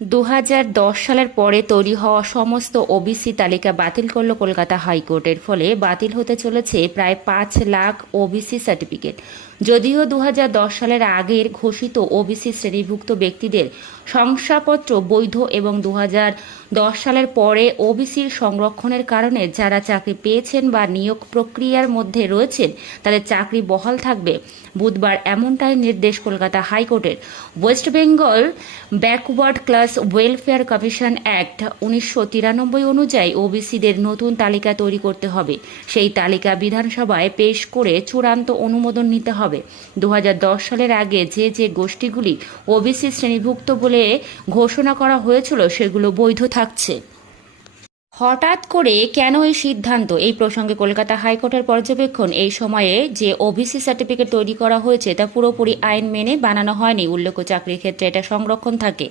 2010 সালের পরে তৈরি হওয়া সমস্ত ওবিসি তালিকা বাতিল করল কলকাতা হাইকোর্টের ফলে বাতিল হতে চলেছে প্রায় 5 লাখ ওবিসি সার্টিফিকেট। যদিও 2010 সালের আগের ঘোষিত ওবিসি শ্রেণীভুক্ত ব্যক্তিদের শংসাপত্র বৈধ এবং 2010 সালের পরে ওবিসির সংরক্ষণের কারণে যারা চাকরি পেয়েছেন বা নিয়োগ প্রক্রিয়ার মধ্যে রয়েছেন তাদের চাকরি বহাল থাকবে। বুধবার এমনটাই নির্দেশ কলকাতা হাইকোর্টের। West Bengal backward class welfare commission act 1993 অনুযায়ী ওবিসিদের নতুন তালিকা তৈরি করতে হবে। সেই তালিকা বিধানসভায় পেশ করে চূড়ান্ত অনুমোদন নিতে হবে। 2010 সালের আগে যে গোষ্ঠীগুলি ওবিসি শ্রেণীভুক্ত বলে ঘোষণা করা হয়েছিল সেগুলো বৈধ থাকছে। হঠাৎ করে কেন এই সিদ্ধান্ত? এই প্রসঙ্গে কলকাতা হাইকোর্টের পর্যবেক্ষণ, এই সময়ে যে ওবিসি সার্টিফিকেট তৈরি করা হয়েছে তা পুরোপুরি আইন মেনে বানানো হয়নি। উল্লেখ্য, চাকরির ক্ষেত্রে এটা সংরক্ষণ থাকে।